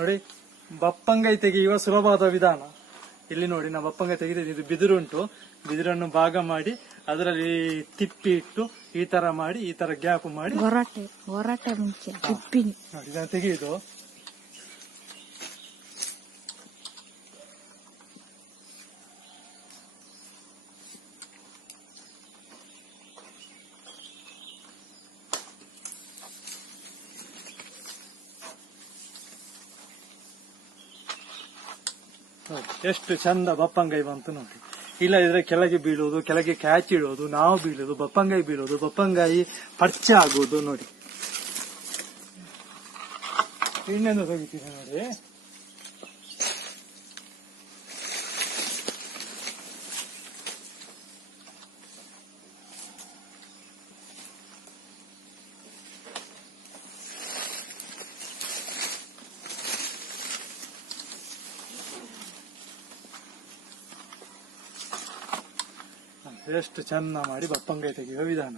ನೋಡಿ ಬಪ್ಪಂಗಾಯಿ ತೆಗೆಯುವ ಸುಲಭವಾದ ವಿಧಾನ. ಇಲ್ಲಿ ನೋಡಿ ನಾವು ಬಪ್ಪಂಗಾಯಿ ತೆಗೆದಿದ್ದು, ಇದು ಬಿದಿರು ಉಂಟು, ಬಿದಿರನ್ನು ಭಾಗ ಮಾಡಿ ಅದರಲ್ಲಿ ತಿಪ್ಪಿ ಇಟ್ಟು ಈ ತರ ಮಾಡಿ ಈ ತರ ಗ್ಯಾಪ್ ಮಾಡಿ ಹೊರಟೆ ಮುಂಚೆ ತಿಪ್ಪಿ ನೋಡಿ ಇದನ್ನು ತೆಗೆಯುದು. ಎಷ್ಟು ಚಂದ ಬಪ್ಪಂಗಾಯಿ ಬಂತು ನೋಡಿ. ಇಲ್ಲದಿದ್ರೆ ಕೆಳಗೆ ಬೀಳುವುದು, ಕೆಳಗೆ ಕ್ಯಾಚ್ ಇಡುವುದು, ನಾವು ಬೀಳುವುದು, ಬಪ್ಪಂಗಾಯಿ ಬೀಳುವುದು, ಬಪ್ಪಂಗಾಯಿ ಪರಿಚಯ ಆಗುವುದು ನೋಡಿ. ಇನ್ನೊಂದು ತೆಗಿತೀವಿ ನೋಡಿ. ಎಷ್ಟು ಚೆಂದ ಮಾಡಿ ಬಪ್ಪಂಗಾಯಿ ತೆಗೆಯುವ ವಿಧಾನ.